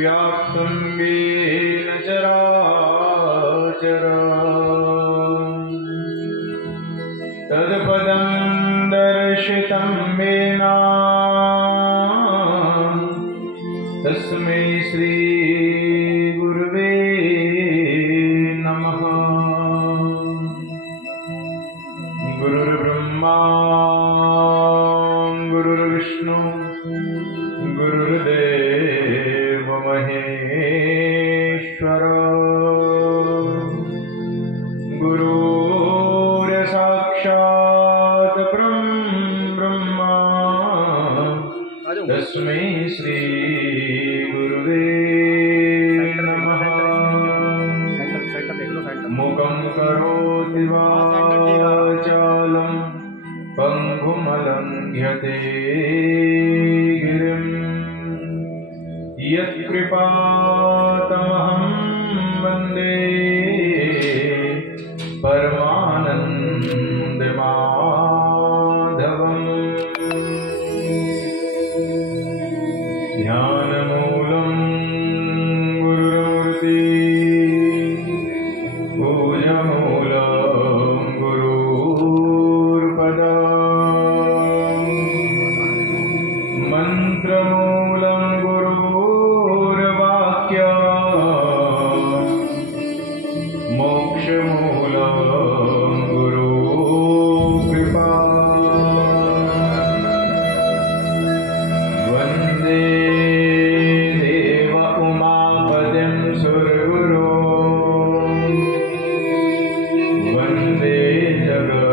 व्याप्तं येन चराचरम् तत्पदं दर्शितं येन तस्मै श्री गुरुवे नमः। गुरुर्ब्रह्मा गुरुर्विष्णु गुरुर्देव महेश्वर गुरुर्साक्षात् ब्रह्मा तस्मै श्री गुरुवे नमः। मुखं करोति वाचालं पङ्गुमलङ्घ्यते गिरिं यत्कृपातमहं वन्दे परमानन्दमाधवम्। ध्यानमूलं गुरुमूर्ति पूजमूलं गुरुर्पद मन्त्रमूलं गुरुर्वाक्य मोक्षमूलं गुरुकृपा। वन्दे देव उमापतिं सुरगुरो वन्दे जगत्कारणम्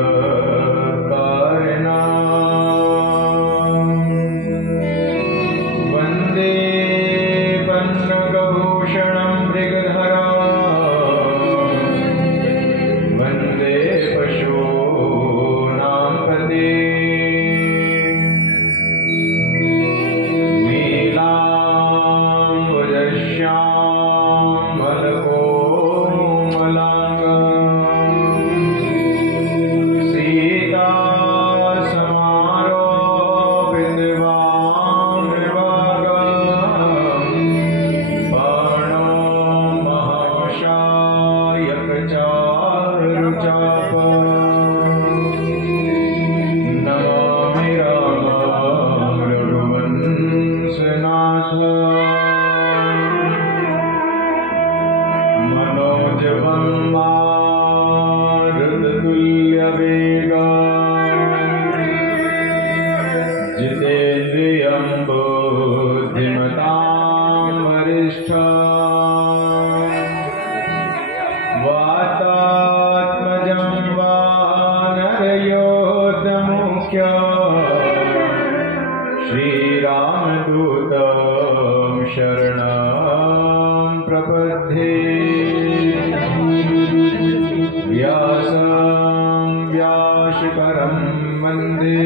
वन्दे पन्नगभूषणं मृगधरा वन्दे पशूनां पते जितेन्द्रियं बुद्धिमतां वरिष्ठा वातात्मजं वानरयोधमुख्यं श्रीरामदूतं शरणं प्रपद्ये। व्यासं व्यासकरं वन्दे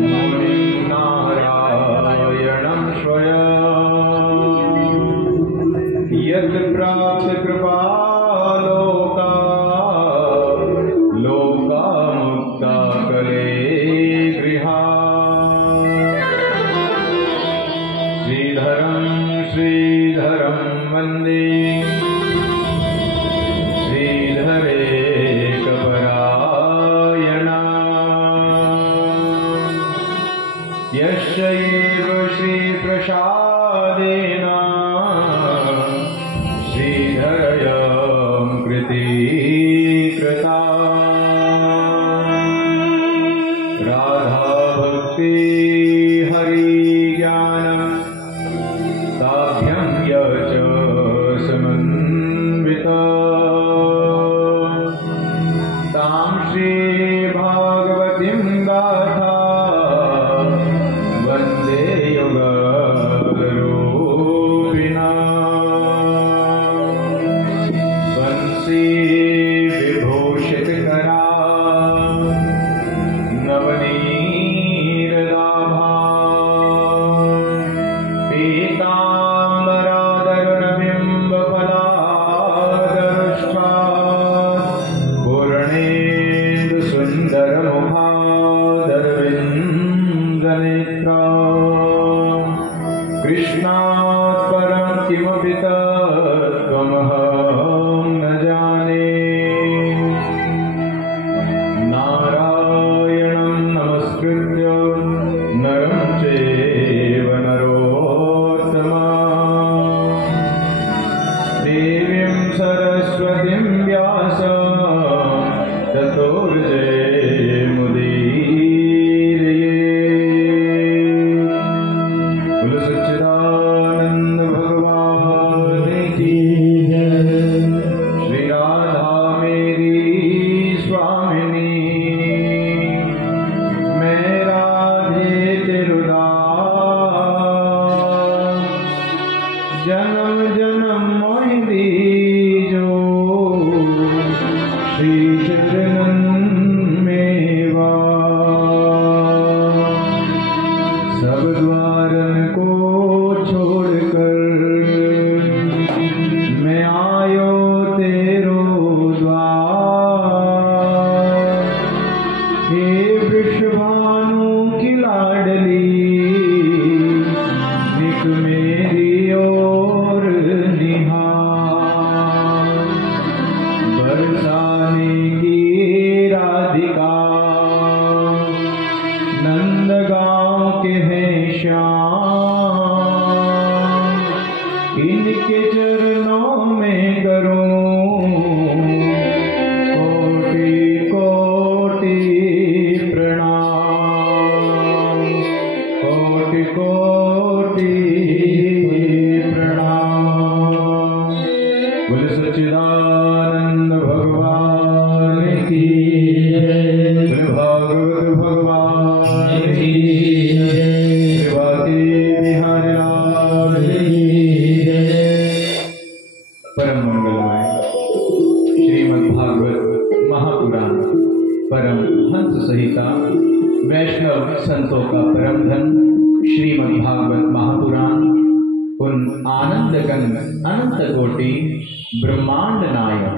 मुनिं नारायणं स्वयं यत् प्राप्त कृपालोका लोकामुक्ता कलेगृहा। श्रीधरं श्रीधरं वन्दे यस्य एव श्रीप्रसादेन श्रीधरयं कृतीकृता। राधाभक्ति हरिज्ञानं ताभ्यं यच समन्विता तां श्रीभागवतीं गाथा वन्दे योगरूपिणा। वंशी विभूषितकरा नव प्रभादरविन्दनेत्रा कृष्णात् परं किमपि तत्त्वमहं न जाने। नारायणं नमस्कृत्य नरं चैव नरोत्तमं देवीं सरस्वतीं व्यासं ततो जयमुदीरये। बोलो सच्चिदानंद भगवान की जय। श्री राधा मेरी स्वामिनी, मैं राधे तिरुदास, जन्म जन्म मोहि दीजो श्री चरणन में वास। सब द्वारन को छोड़कर मैं आयो तेरो द्वार। हे वृषभानु की लाडली, निक मेरी ओर निहार। बरसाने की राधिका, नंदगांव के हैं श्याम। इनके चरणों में करूं कोटि कोटि प्रणाम, कोटि कोटि प्रणाम। बोले सच्चिदानंद भगवान की जय। बोले भागवत भगवान की जय। श्रीवाती बिहारी लाल की जय। परम मंगलमय श्रीमद्भागवत महापुराण परम हंस संहिता वैष्णव संतों का परम धन श्रीमद्भागवत महापुराण उन आनंद गंग अनंत कोटि ब्रह्मांड नायक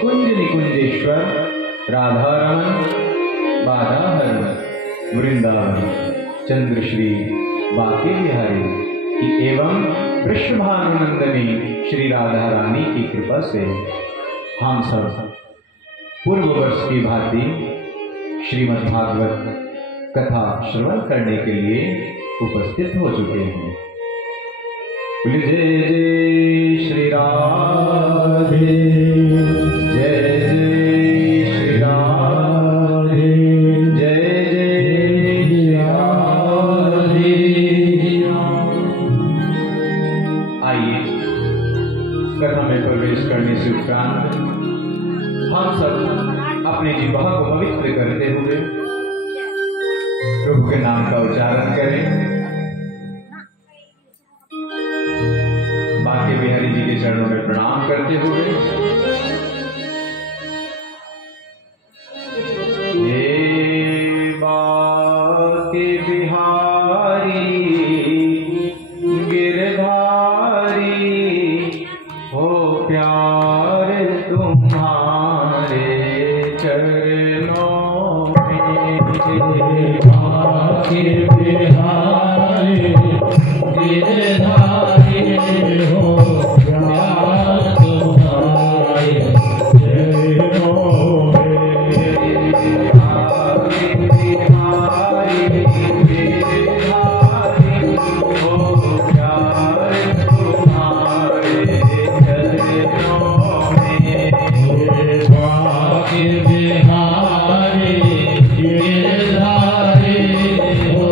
कुंज निकुंजेश्वर राधारमन बाधाहरण वृंदावन चंद्रश्री बाके बिहारी की एवं वृषभानुनंदनी श्री राधा रानी की कृपा से हम सब पूर्व वर्ष की भांति श्रीमद्भागवत कथा श्रवण करने के लिए उपस्थित हो चुके हैं। जय जय श्री राधे, जय जय श्री राधे, जय जय श्री राधे। आइए कथा में प्रवेश करने से उपरांत हम सब अपने जिह्वा को पवित्र करते हुए प्रभु के नाम का उच्चारण करें। बाके बिहारी जी के चरणों में प्रणाम करते हुए हे बाके बिहारी गिरधारी हो प्यार तुम्हारे चरणों में। बाके बिहारी गिरधारी हो प्यार तुम्हारे चरणों में। बाके बिहारी गिरधारी हो प्यार तुम्हारे चरणों में। बाके बिहारी गिरधारी हो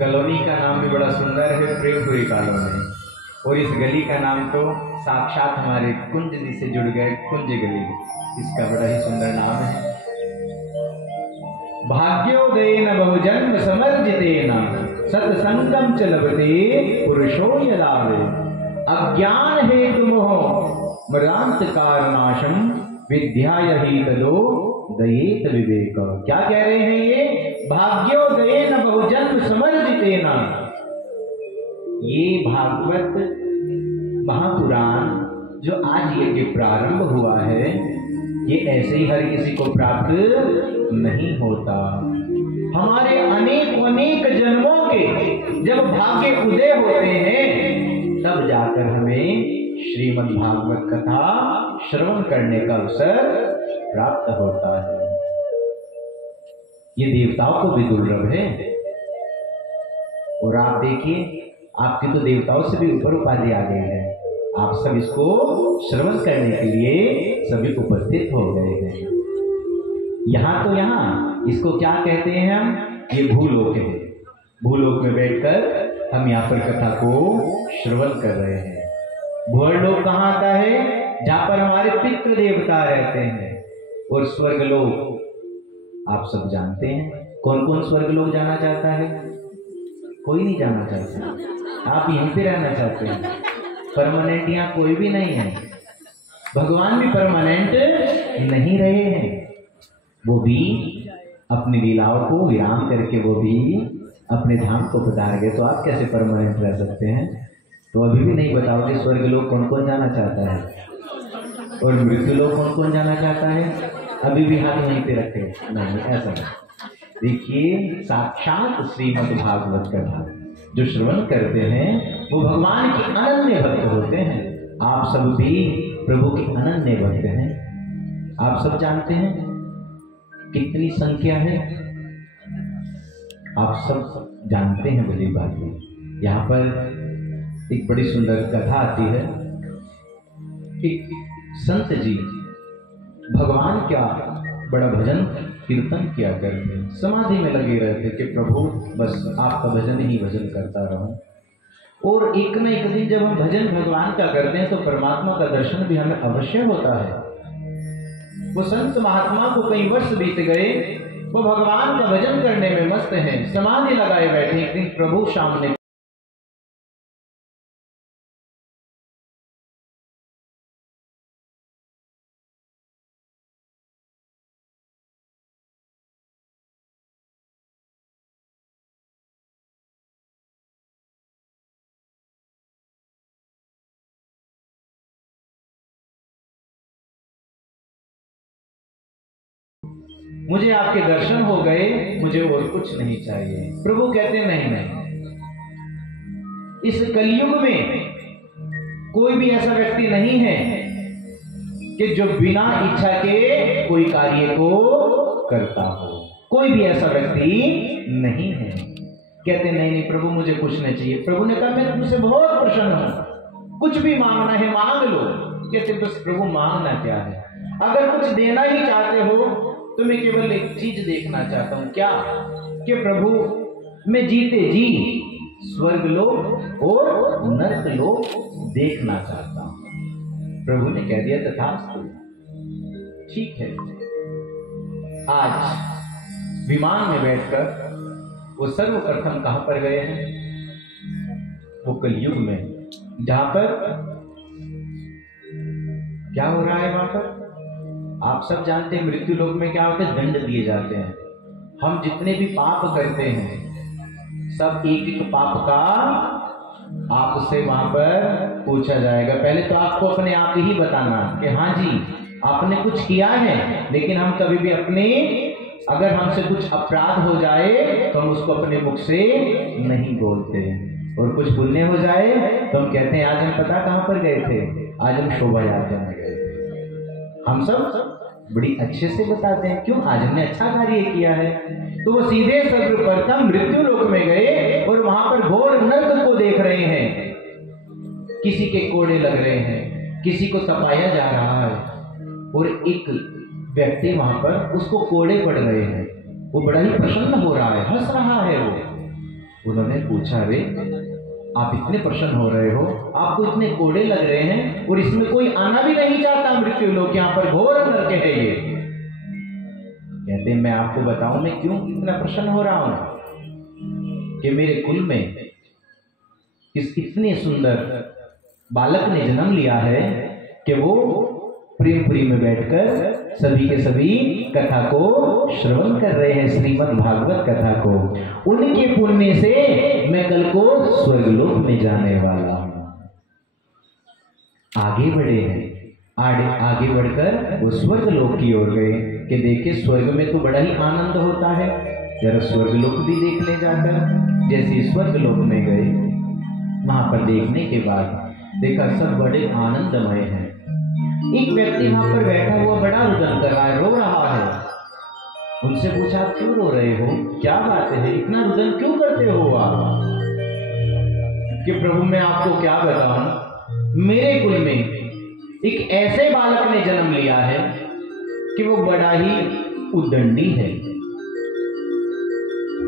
कॉलोनी का नाम भी बड़ा सुंदर है, प्रेमपुरी कॉलोनी। और इस गली का नाम तो साक्षात हमारे कुंज जी से जुड़ गए, कुंज गली। इसका बड़ा ही सुंदर नाम है। भाग्योदयेन बहुजन्म समर्जितेन सत्संगम च लभते पुरुषो यदावे। अज्ञान हेतु मोह मदांत कारनाशम विद्याय ही तदो दयेत विवेक। क्या कह रहे हैं ये? भाग्योदयेन बहुजन्म समर्जितेन। ये भागवत महापुराण जो आज यज्ञ प्रारंभ हुआ है, ये ऐसे ही हर किसी को प्राप्त नहीं होता। हमारे अनेक अनेक जन्मों के जब भाग्य उदय होते हैं, तब जाकर हमें श्रीमद् भागवत कथा श्रवण करने का अवसर प्राप्त होता है। ये देवताओं को भी दुर्लभ है। और आप देखिए, आपकी तो देवताओं से भी ऊपर उपाधि आ गई है। आप सब इसको श्रवण करने के लिए सभी उपस्थित हो गए हैं। यहाँ तो यहाँ इसको क्या कहते हैं हम? ये भूलोक है। भूलोक में बैठकर हम यहाँ पर कथा को श्रवण कर रहे हैं। भूलोक कहाँ आता है? जहाँ पर हमारे पितृ देवता रहते हैं। और स्वर्गलोक आप सब जानते हैं। कौन कौन स्वर्गलोक जाना चाहता है? कोई नहीं जाना चाहता। आप यहीं पे रहना चाहते हैं। परमानेंट यहाँ कोई भी नहीं है। भगवान भी परमानेंट नहीं रहे हैं। वो भी अपनी लीलाओं को विराम करके वो भी अपने धाम को पधार गए। तो आप कैसे परमानेंट रह सकते हैं? तो अभी भी नहीं बताओगे स्वर्ग लोग कौन कौन जाना चाहता है और मृत्यु लोग कौन कौन जाना चाहता है? अभी भी हाथ वहीं पे रखे। नहीं, ऐसा नहीं। देखिए, साक्षात श्रीमद् भागवत कथा जो श्रवण करते हैं वो भगवान के अनन्य भक्त होते हैं। आप सब भी प्रभु के अनन्य भक्त हैं। आप सब जानते हैं कितनी संख्या है? आप सब जानते हैं बड़ी बात है। यहाँ पर एक बड़ी सुंदर कथा आती है। एक संत जी भगवान का बड़ा भजन कीर्तन किया करते, समाधि में लगे रहते कि प्रभु बस आपका भजन ही भजन करता रहूं। और एक न एक दिन जब हम भजन भगवान का करते हैं तो परमात्मा का दर्शन भी हमें अवश्य होता है। वो संत महात्मा को कई वर्ष बीत गए, वो भगवान का भजन करने में मस्त हैं, समाधि लगाए बैठे। एक दिन प्रभु सामने मुझे आपके दर्शन हो गए, मुझे और कुछ नहीं चाहिए। प्रभु कहते नहीं नहीं, इस कलयुग में कोई भी ऐसा व्यक्ति नहीं है कि जो बिना इच्छा के कोई कार्य को करता हो। कोई भी ऐसा व्यक्ति नहीं है। कहते नहीं नहीं प्रभु मुझे कुछ नहीं चाहिए। प्रभु ने कहा मैं तुमसे बहुत प्रसन्न हूं, कुछ भी मांगना है मांग लो। कहते बस प्रभु मांगना क्या है? अगर कुछ देना ही चाहते हो तो मैं केवल एक चीज देखना चाहता हूं। क्या? कि प्रभु मैं जीते जी स्वर्ग लोक और नरक लोक देखना चाहता हूं। प्रभु ने कह दिया तथास्तु, ठीक है। आज विमान में बैठकर वो सर्वप्रथम कहां पर गए हैं? वो कलयुग में, जहां पर क्या हो रहा है? वहां पर आप सब जानते हैं मृत्यु लोक में क्या होता है? दंड दिए जाते हैं। हम जितने भी पाप करते हैं सब एक एक पाप का आपसे वहां पर पूछा जाएगा। पहले तो आपको अपने आप ही बताना कि हाँ जी आपने कुछ किया है, लेकिन हम कभी भी अपने अगर हमसे कुछ अपराध हो जाए तो हम उसको अपने मुख से नहीं बोलते, और कुछ पुण्य हो जाए तो हम कहते हैं आज हम पता कहां पर गए थे, आज हम शोभा यात्रा में गए थे। हम सब बड़ी अच्छे से बताते हैं, क्यों? आज हमने अच्छा कार्य किया है। तो वो सीधे सर्वप्रथम मृत्यु लोक में गए और वहां पर घोर नरक को देख रहे हैं। किसी के कोड़े लग रहे हैं, किसी को तपाया जा रहा है, और एक व्यक्ति वहां पर उसको कोड़े पड़ रहे हैं। वो बड़ा ही प्रसन्न हो रहा है, हंस रहा है वो। उन्होंने पूछा अरे आप इतने प्रसन्न हो रहे हो, आपको इतने कोड़े लग रहे हैं और इसमें कोई आना भी नहीं चाहता मृत्यु लोक, यहाँ पर घोर नरक है ये। कहते हैं मैं आपको बताऊं मैं क्यों इतना प्रसन्न हो रहा हूं कि मेरे कुल में इस इतने सुंदर बालक ने जन्म लिया है कि वो प्रेमपुरी में बैठकर सभी के सभी कथा को श्रवण कर रहे हैं, श्रीमद् भागवत कथा को। उनके पुण्य से मैं कल को स्वर्गलोक में जाने वाला हूं। आगे बढ़े हैं, आगे बढ़कर वो स्वर्गलोक की ओर गए कि देखे स्वर्ग में तो बड़ा ही आनंद होता है, जरा स्वर्गलोक भी देख ले जाकर। जैसे स्वर्गलोक में गए, वहां पर देखने के बाद देखा सब बड़े आनंदमय हैं। एक व्यक्ति वहां पर बैठा हुआ बड़ा रुदन कर रहा है, रो रहा है। उनसे पूछा आप क्यों रो रहे हो, क्या बात है, इतना रुदन क्यों करते हो आप? कि प्रभु मैं आपको क्या बताऊं, मेरे कुल में एक ऐसे बालक ने जन्म लिया है कि वो बड़ा ही उद्दंडी है।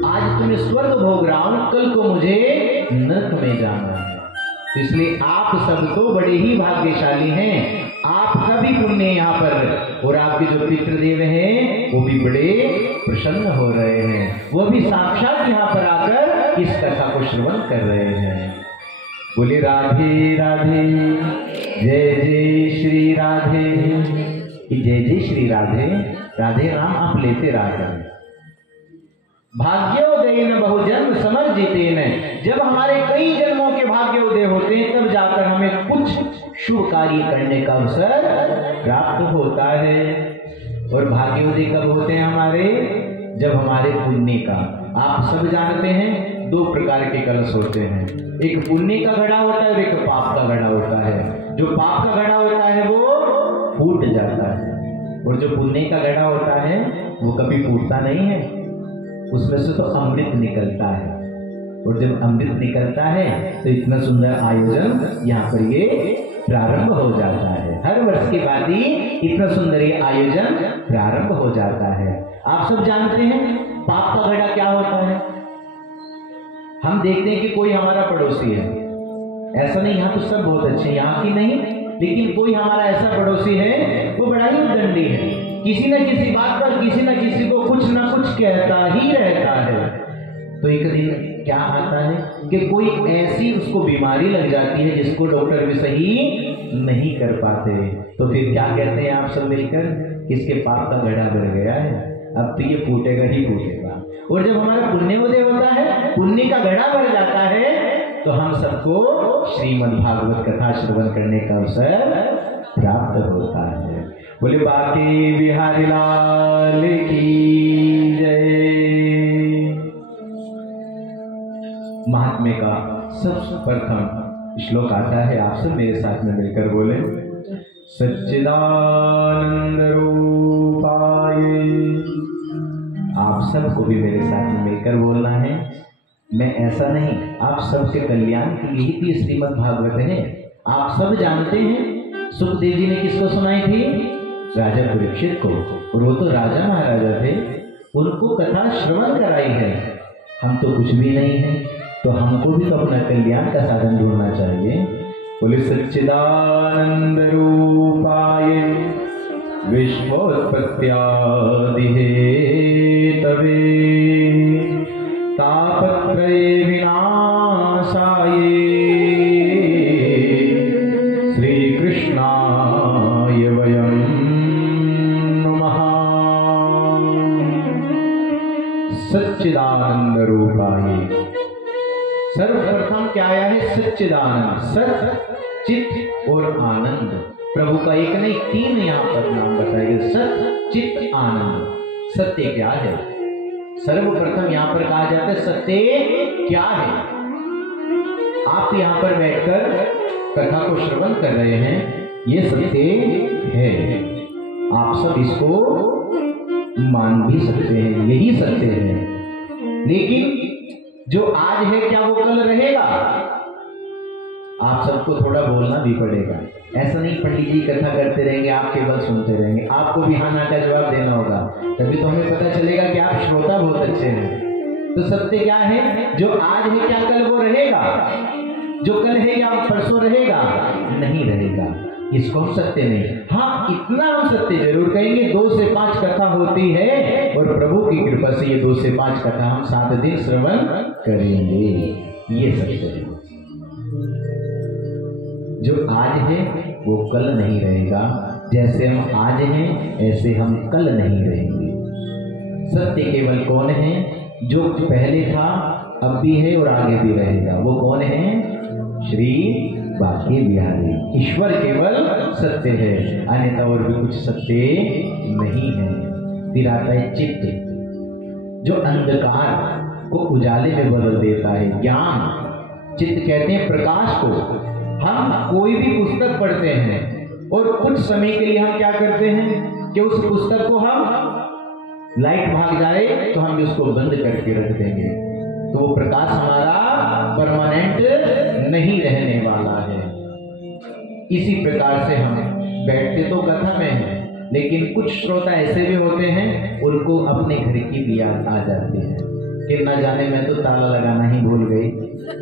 आज तुम्हें स्वर्ग भोग रहा हूं, कल को मुझे नरक में जाना है। इसलिए आप सब तो बड़े ही भाग्यशाली हैं, आपका भी पुण्य यहाँ पर, और आपके जो पितृदेव हैं वो भी बड़े प्रसन्न हो रहे हैं, वो भी साक्षात यहाँ पर आकर इस कथा को श्रवण कर रहे हैं। बोले राधे राधे, जय जय श्री राधे, जय जय श्री राधे। राधे नाम आप लेते रहा करें। भाग्योदय न बहुजन्म समर्जिते न, जब हमारे कई जन्मों के भाग्योदय होते हैं तब जाकर हमें कुछ शुभ कार्य करने का अवसर प्राप्त होता है। और भाग्योदय कब होते हैं हमारे? जब हमारे पुण्य का, आप सब जानते हैं 2 प्रकार के कलश होते हैं, एक पुण्य का घड़ा होता है और एक पाप का घड़ा होता है। जो पाप का घड़ा होता है वो फूट जाता है, और जो पुण्य का घड़ा होता है वो कभी फूटता नहीं है, उसमें से तो अमृत निकलता है। और जब अमृत निकलता है तो इतना सुंदर आयोजन यहाँ पर ये प्रारंभ हो जाता है। हर वर्ष की बात ही इतना सुंदर ये आयोजन प्रारंभ हो जाता है। आप सब जानते हैं पाप का घड़ा क्या होता है। हम देखते हैं कि कोई हमारा पड़ोसी है, ऐसा नहीं, यहाँ तो सब बहुत अच्छे, यहाँ की नहीं, लेकिन कोई हमारा ऐसा पड़ोसी है वो बड़ा ही उद्दंडी है, किसी न किसी बात पर किसी न किसी को कुछ ना कुछ कहता ही रहता है। तो एक दिन क्या आता है कि कोई ऐसी उसको बीमारी लग जाती है जिसको डॉक्टर भी सही नहीं कर पाते, तो फिर क्या कहते हैं आप सब मिलकर, किसके पाप का घड़ा भर गया है, अब तो ये फूटेगा ही फूटेगा। और जब हमारा पुण्योदय होता है, पुण्य का घड़ा भर जाता है, तो हम सबको श्रीमद् भागवत कथा श्रवण करने का अवसर प्राप्त होता है। बोले बाकी बिहारी लाल की जय। महात्म्य का सबसे प्रथम श्लोक आता है, आप सब मेरे साथ में मिलकर बोले, सच्चिदानंद रूपाय। आप सबको भी मेरे साथ में मिलकर बोलना है। मैं ऐसा नहीं, आप सबके कल्याण के लिए ही श्रीमद् भागवत है। आप सब जानते हैं सुखदेव जी ने किसको सुनाई थी? राजा परीक्षित को, और वो तो राजा महाराजा थे, उनको कथा श्रवण कराई है। हम तो कुछ भी नहीं है, तो हमको भी तो अपना कल्याण का साधन ढूंढना चाहिए। बोले सच्चिदानंद रूपाय विश्वोत्पत्त्यादि हेतवे तापत्रय विनाशाय श्री कृष्णाय वयं नमः। सच्चिदानंद रूपाय, सर्वप्रथम क्या आया है? सच्चिदानंद, सत, चित और आनंद। प्रभु का एक नहीं 3 यहाँ पर नाम बताएगा, सत, चित, आनंद। सत्य क्या है? सर्वप्रथम यहाँ पर कहा जाता है सत्य क्या है। आप यहाँ पर बैठकर कथा को श्रवण कर रहे हैं, ये सत्य है। आप सब इसको मान भी सकते हैं, यही सत्य है। लेकिन जो आज है क्या वो कल रहेगा? आप सबको थोड़ा बोलना भी पड़ेगा। ऐसा नहीं पंडित जी कथा करते रहेंगे, आप केवल सुनते रहेंगे, आपको भी हाँ ना का जवाब देना होगा, तभी तो हमें पता चलेगा कि आप श्रोता बहुत अच्छे हैं। तो सत्य क्या है? जो आज है क्या कल वो रहेगा? जो कल है या परसों रहेगा? नहीं रहेगा। इसको हम सत्य नहीं, हाँ इतना हम सत्य जरूर कहेंगे, 2 से 5 कथा होती है, और प्रभु की कृपा से ये 2 से 5 कथा हम 7 दिन श्रवण करेंगे। ये सत्य है। जो आज है वो कल नहीं रहेगा, जैसे हम आज हैं ऐसे हम कल नहीं रहेंगे। सत्य केवल कौन है? जो पहले था, अब भी है और आगे भी रहेगा। वो कौन है? श्री बाकी बिहारी। ईश्वर केवल सत्य है, अन्यथा और भी कुछ सत्य नहीं है। फिर आता है चित्त, जो अंधकार को उजाले में बदल देता है। ज्ञान, चित्त कहते हैं प्रकाश को। हम कोई भी पुस्तक पढ़ते हैं और कुछ समय के लिए हम क्या करते हैं कि उस पुस्तक को हम लाइट भाग जाए तो हम उसको बंद करके रख देंगे, तो वो प्रकाश हमारा परमानेंट नहीं रहने वाला है। इसी प्रकार से हम बैठते तो कथा में हैं, लेकिन कुछ श्रोता ऐसे भी होते हैं उनको अपने घर की भी याद आ जाती है कि न जाने मैं तो ताला लगाना ही भूल गई,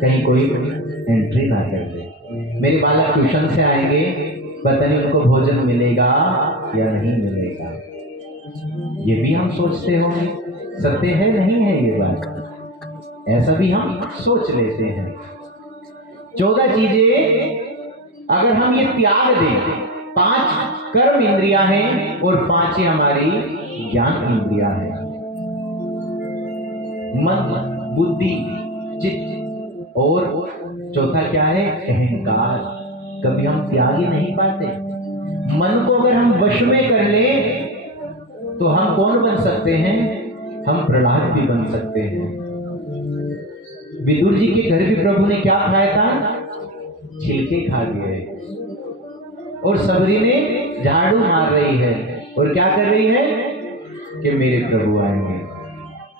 कहीं कोई एंट्री ना कर दे। मेरे बालक ट्यूशन से आएंगे, पता नहीं उनको भोजन मिलेगा या नहीं मिलेगा, ये भी हम सोचते होंगे। सत्य है नहीं है ये बात? ऐसा भी हम सोच लेते हैं। 14 चीजें अगर हम ये त्याग दें, 5 कर्म इंद्रियां हैं और 5 हमारी ज्ञान इंद्रियां हैं, मन, बुद्धि, चित्त और चौथा क्या है? अहंकार। कभी हम त्याग ही नहीं पाते। मन को अगर हम वश में कर लें तो हम कौन बन सकते हैं? हम प्रहलाद भी बन सकते हैं। विदुर जी के घर भी प्रभु ने क्या खाया था? छिलके खा गए। और सबरी ने झाड़ू मार रही है और क्या कर रही है कि मेरे प्रभु आएंगे,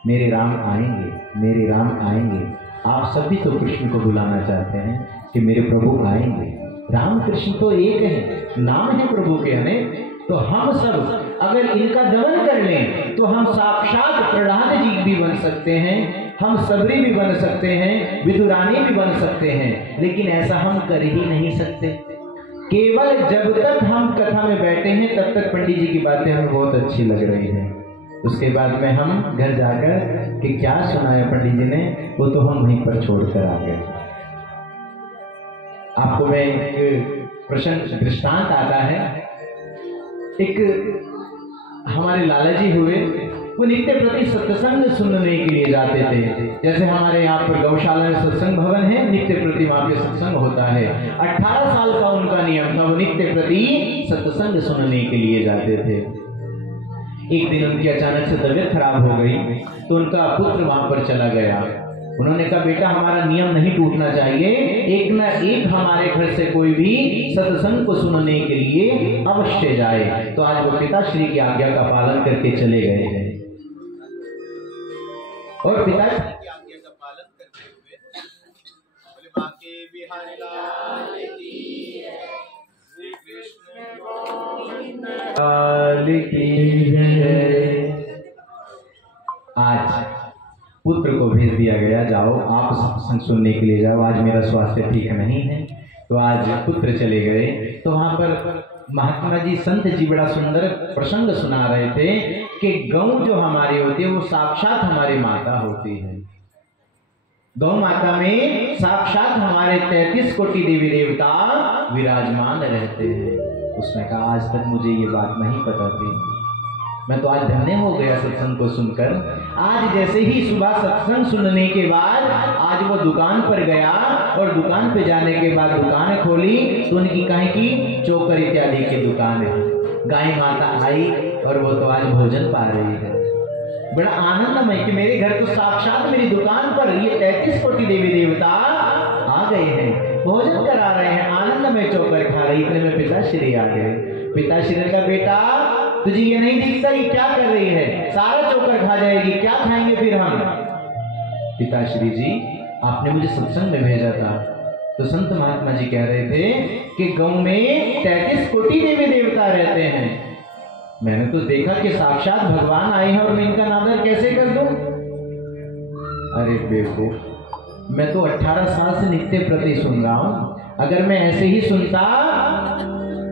मेरे राम आएंगे, मेरे राम आएंगे। आप सभी तो कृष्ण को बुलाना चाहते हैं कि मेरे प्रभु आएंगे। राम कृष्ण तो एक है, नाम है प्रभु के अनेक। तो हम सब अगर इनका दमन कर लें तो हम साक्षात प्रहलाद जी भी बन सकते हैं, हम सबरी भी बन सकते हैं, विदुरानी भी बन सकते हैं। लेकिन ऐसा हम कर ही नहीं सकते। केवल जब तक हम कथा में बैठे हैं तब तक पंडित जी की बातें हमें बहुत अच्छी लग रही हैं। उसके बाद में हम घर जाकर कि क्या सुनाया पंडित जी ने, वो तो हम वहीं पर छोड़कर आ गए। आपको मैं प्रश्न दृष्टांत आता है। एक हमारे लाला जी हुए, वो नित्य प्रति सत्संग सुनने के लिए जाते थे। जैसे हमारे यहाँ पर गौशाला में सत्संग भवन है, नित्य प्रति वहाँ पे सत्संग होता है। 18 साल का उनका नियम था, वो नित्य प्रति सत्संग सुनने के लिए जाते थे। एक दिन उनकी अचानक से तबीयत खराब हो गई तो उनका पुत्र वहां पर चला गया। उन्होंने कहा, बेटा हमारा नियम नहीं टूटना चाहिए, एक ना एक हमारे घर से कोई भी सत्संग को सुनने के लिए अवश्य जाए। तो आज वो पिताश्री की आज्ञा का पालन करके चले गए हैं। और पिताश्री की आज्ञा का पालन करते हुए बोले, बाके बिहारी लाल की श्री कृष्ण गोविंद की जय। आज पुत्र को भेज दिया गया, जाओ आप सत्संग सुनने के लिए जाओ, आज मेरा स्वास्थ्य ठीक नहीं है। तो आज पुत्र चले गए। तो वहां पर महात्मा जी, संत जी बड़ा सुंदर प्रसंग सुना रहे थे कि गौ जो हमारी होती है वो साक्षात हमारी माता होती है। गौ माता में साक्षात हमारे 33 कोटि देवी देवता विराजमान रहते हैं। उसने कहा, आज तक मुझे ये बात नहीं पता थी, मैं तो आज धन्य हो गया सत्संग को सुनकर। आज जैसे ही सुबह सत्संग सुनने के बाद आज वो दुकान पर गया और दुकान पे जाने के बाद दुकान खोली तो उनकी कहीं की चोकर इत्यादि की दुकान है। गाय माता आई और वो तो आज भोजन पा रही है। बड़ा आनंदमय कि मेरे घर तो साक्षात मेरी दुकान पर ये 33 कोटि देवी देवता आ गए हैं, भोजन करा रहे हैं, आनंदमय चोकर खा रही। इतने में पिताश्री आ गए। पिताश्री का, बेटा तुझे ये नहीं दिखता ये क्या कर रही है? सारा चोकर खा जाएगी, क्या खाएंगे फिर हम? पिताश्री जी, आपने मुझे सत्संग में भेजा था। तो संत महात्मा जी कह रहे थे कि गौ में 33 कोटि देवी देवता रहते हैं। मैंने तो देखा कि साक्षात भगवान आए हैं और मैं इनका नादर कैसे कर दूं? अरे बेवकूफ, मैं तो 18 साल से नित्य प्रति सुन रहा हूं। अगर मैं ऐसे ही सुनता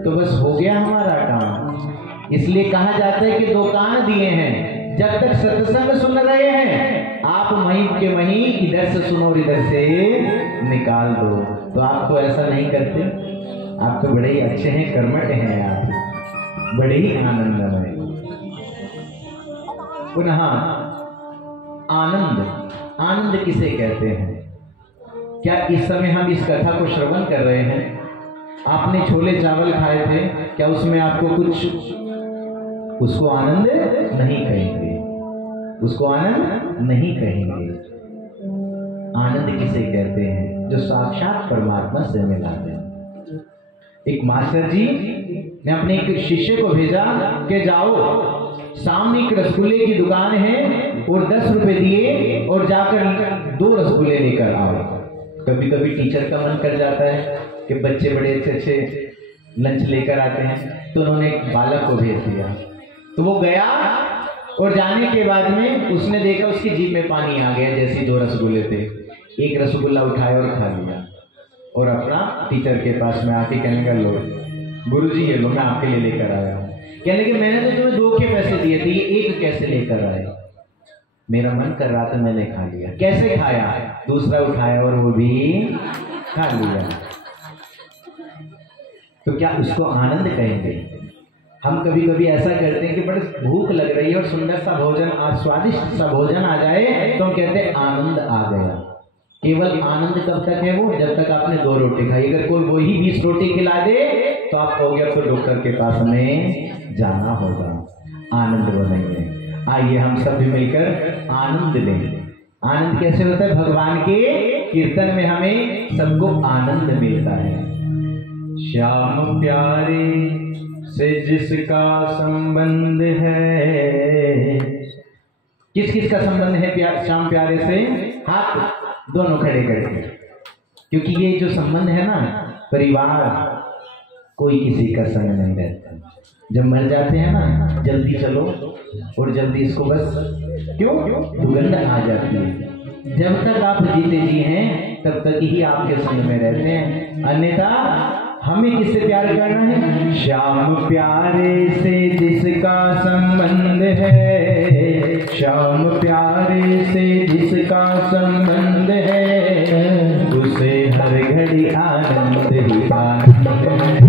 तो बस हो गया हमारा काम। इसलिए कहा जाता है कि 2 कान दिए हैं, जब तक सत्संग सुन रहे हैं आप वहीं के वहीं इधर से सुनो और इधर से निकाल दो। तो आप तो ऐसा नहीं करते, आप तो बड़े ही अच्छे हैं, कर्मठ हैं, आप बड़े ही आनंदमय। पुनः आनंद, आनंद किसे कहते हैं? क्या इस समय हम इस कथा को श्रवण कर रहे हैं? आपने छोले चावल खाए थे, क्या उसमें आपको कुछ, उसको आनंद नहीं कहेंगे, उसको आनंद नहीं कहेंगे। आनंद किसे कहते हैं? जो साक्षात परमात्मा से मिला है। एक मास्टर जी ने अपने एक शिष्य को भेजा कि जाओ सामने एक रसगुल्ले की दुकान है और 10 रुपए दिए और जाकर 2 रसगुल्ले लेकर आओ। कभी कभी टीचर का मन कर जाता है कि बच्चे बड़े अच्छे अच्छे लंच लेकर आते हैं, तो उन्होंने एक बालक को भेज दिया। तो वो गया और जाने के बाद में उसने देखा उसकी जीभ में पानी आ गया जैसे 2 रसगुल्ले थे। एक रसगुल्ला उठाया और खा लिया, और अपना टीचर के पास में आके कहने का, लो गुरुजी ये लो, मैं आपके लिए लेकर आया हूँ। कहने कि मैंने तो तुम्हें 2 के पैसे दिए थे, ये 1 कैसे लेकर आए? मेरा मन कर रहा था, मैंने खा लिया। कैसे खाया? दूसरा उठाया और वो भी खा लिया। तो क्या उसको आनंद कहेंगे? हम कभी कभी ऐसा करते हैं कि बड़े भूख लग रही है और सुंदर सा भोजन, स्वादिष्ट सा भोजन आ जाए तो हम कहते हैं आनंद आ गया। केवल आनंद कब तक है वो? जब तक आपने 2 रोटी खाई। अगर कोई वही 20 रोटी खिला दे तो आप कहोगे अब तो डॉक्टर के पास हमें जाना होगा। आनंद वो नहीं है। आइए हम सब भी मिलकर आनंद लें। आनंद कैसे होता है? भगवान के कीर्तन में हमें सबको आनंद मिलता है। श्याम प्यारे से जिसका संबंध है, किस किस का संबंध है श्याम प्यारे से? हाथ दोनों खड़े करके, क्योंकि ये जो संबंध है ना, परिवार कोई किसी का संग नहीं रहता। जब मर जाते हैं ना, जल्दी चलो और जल्दी इसको बस क्यों दुर्गंध आ जाती है। जब तक आप जीते जी हैं तब तक ही आपके संग में रहते हैं, अन्यथा हमें किससे प्यार करना है? श्याम प्यारे से जिसका संबंध है, श्याम प्यारे से जिसका संबंध है, उसे हर घड़ी आनंद ही आनंद है,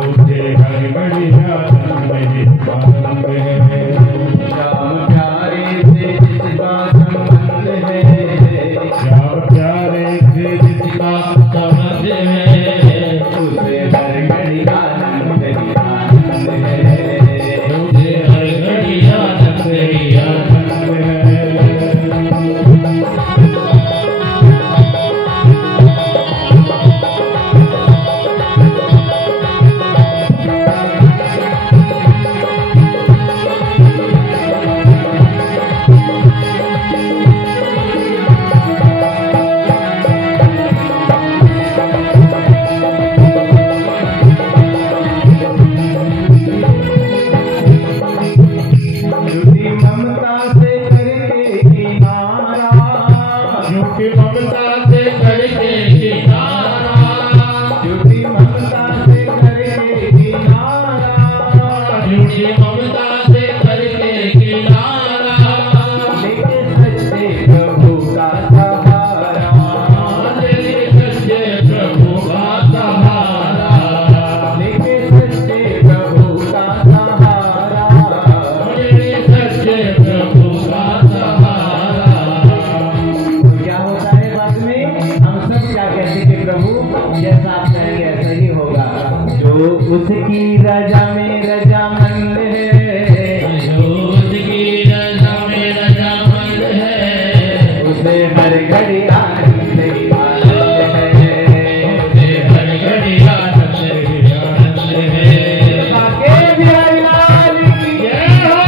उसे हर घड़ी आनंद ही आनंद है। श्याम प्यारे से जिसका संबंध है, श्याम प्यारे से जिसका संबंध है, उसे हर घड़ी आनंद ही आनंद है, उसे हर घड़ी आनंद ही आनंद है। उसकी रजा में रजामंद है, उसकी रजा में रजामंद है, उसे हर घड़ी आनंद ही आनंद है, उसे हर घड़ी आनंद ही आनंद है। बाके बिहारी लाल की जय हो।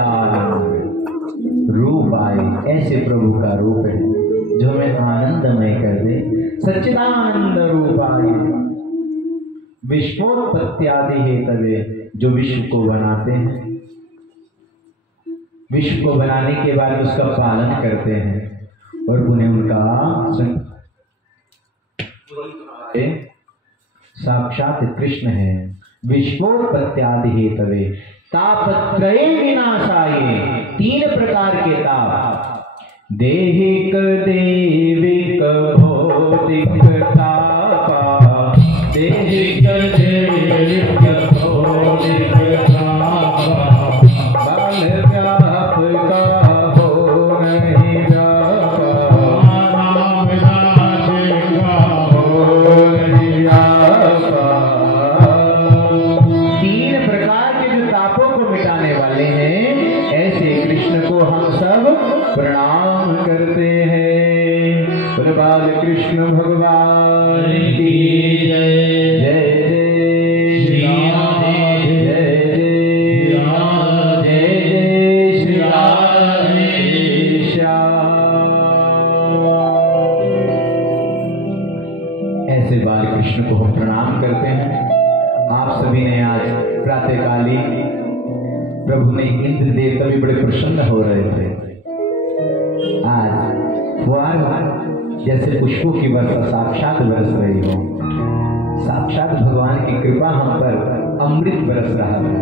सच्चिदानंद रूप आए। ऐसे प्रभु का रूप है जो हमें आनंदमय कर दे। सच्चिदानंद रूप आए विश्वोत्पत्त्यादि हेतवे, जो विश्व को बनाते हैं, विश्व को बनाने के बाद उसका पालन करते हैं और उन्हें उनका साक्षात कृष्ण है। विश्वोत्पत्त्यादि हेतवे तापत्रये विनाशाय, 3 प्रकार के ताप, देहिक देविक भौतिक तापा, देहिक देविक भौतिक तापा, बाल व्याप का हो नहीं व्यापा, नाम विनाश का हो नहीं व्यापा। 3 प्रकार के जो तापों को मिटाने वाले हैं, ऐसे कृष्ण को हम सब प्रणाम करते हैं। बोलो बाल कृष्ण भगवान की जय। जय जय श्री राम, जय जय राम, जय जय श्री राधे श्याम। ऐसे बाल कृष्ण को हम प्रणाम करते हैं। आप सभी ने आज प्रातःकाली प्रभु ने इंद्र देवता भी बड़े प्रसन्न हो रहे थे। आज फुहार जैसे पुष्पों की वर्षा साक्षात बरस रही हो, साक्षात भगवान की कृपा हम पर अमृत बरस रहा है।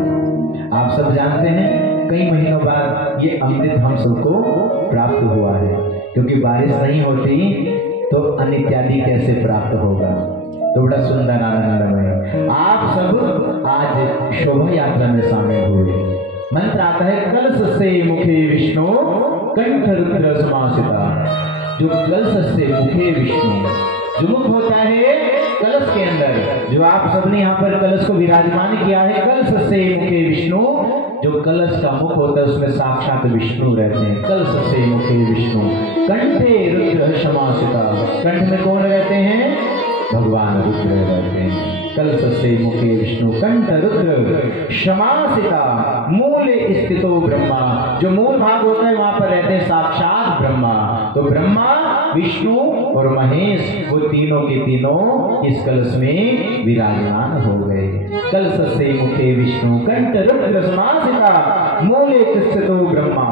आप सब जानते हैं कई महीनों बाद ये अमृत हम सबको प्राप्त हुआ है, क्योंकि बारिश नहीं होती तो अन्न इत्यादि कैसे प्राप्त होगा। तो बड़ा सुंदर आनंदमय आप सब आज शोभा यात्रा में शामिल हुए। मंत्र आता है कलश से मुखे विष्णु कंठ रुद्र समासिता। जो कलश से मुखे विष्णु, जो मुख होता है कलश के अंदर, जो आप सबने यहाँ पर कलश को विराजमान किया है, कलश से मुखे विष्णु, जो कलश का मुख होता है उसमें साक्षात विष्णु रहते हैं। कलश से मुखे विष्णु कंठे रुद्र समासिता, कंठ में कौन रहते हैं? भगवान रुद्र रहते हैं। कलश से मुखे विष्णु कंठ रुद्र समासिता, मूल स्थितो ब्रह्मा, जो मूल भाग होता है वहां पर रहते हैं साक्षात ब्रह्मा। तो ब्रह्मा, विष्णु और महेश, वो तीनों के तीनों इस कलश में विराजमान हो गए। कलश से मुखे विष्णु कंठ रुद्र समासिता, मूल स्थितो ब्रह्मा।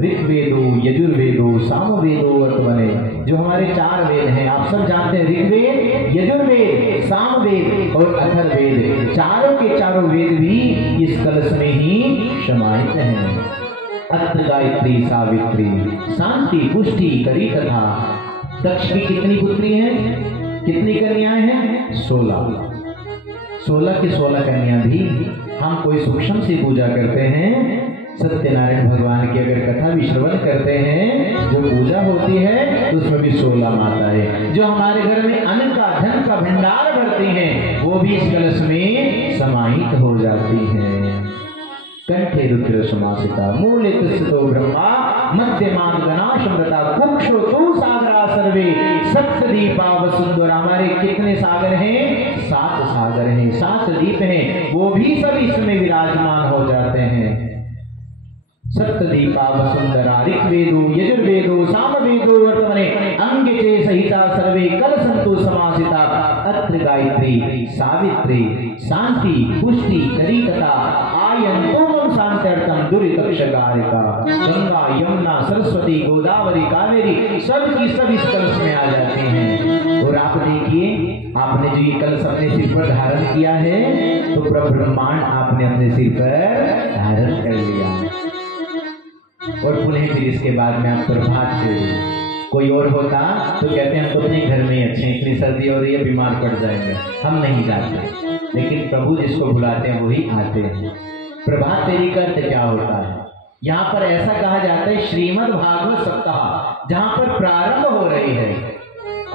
ऋग्वेदो यजुर्वेदो सामवेदो वर्तमने, जो हमारे 4 वेद हैं, आप सब जानते हैं। ऋग्वेद, यजुर्वेद, सामवेद और अथर्ववेद, चारों के चारों वेद भी इस कलश में ही समाहित हैं। अत्र गायत्री सावित्री शांति पुष्टि करी तथा। दक्ष की कितनी पुत्री हैं, कितनी कन्याएं हैं? 16। 16 की 16 कन्या भी हम कोई सूक्ष्म से पूजा करते हैं। सत्यनारायण भगवान की अगर कथा भी श्रवण करते हैं, जो पूजा होती है तो उसमें भी 16 माताएं, जो हमारे घर में अन्न का धन का भंडार भरती हैं, वो भी इस कलश में समाहित हो जाती हैं। कंठे रुद्र समासिता, मूले तिष्ठतो ब्रह्मा, मध्यमांग गणाशमृता, कुक्षो तु सागरा सर्वे, सप्तदीपा वसुंधरा। हमारे कितने सागर हैं? 7 सागर हैं, 7 दीप हैं, वो भी सब इसमें विराजमान हो जाते हैं। सप्तदीपा वसुंधरा, ऋग्वेदो यजुर्वेदो सामवेदो वर्तमने, अंगे चे सहिता सर्वे कलशंतु समासिता। अत्र गायत्री सावित्री शांति पुष्टि करी तथा आयन्तु शांत्यर्थम दुरितक्षगारिका। गंगा यमुना सरस्वती गोदावरी कावेरी सब की सब इस कलश में आ जाती हैं। और आप देखिए, आपने जो ये कलश अपने सिर पर धारण किया है, तो ब्रह्मांड आपने अपने सिर पर धारण कर लिया। और पुनः फिर इसके बाद में आप प्रभात फेरी, कोई और होता तो कहते हैं हम तो अपने घर में ही अच्छे हैं, इतनी सर्दी हो रही है बीमार पड़ जाएंगे, हम नहीं जाते। लेकिन प्रभु जिसको बुलाते हैं वही आते हैं। प्रभात फेरी का अर्थ क्या होता है? यहाँ पर ऐसा कहा जाता है, श्रीमद् भागवत सप्ताह जहाँ पर प्रारंभ हो रही है,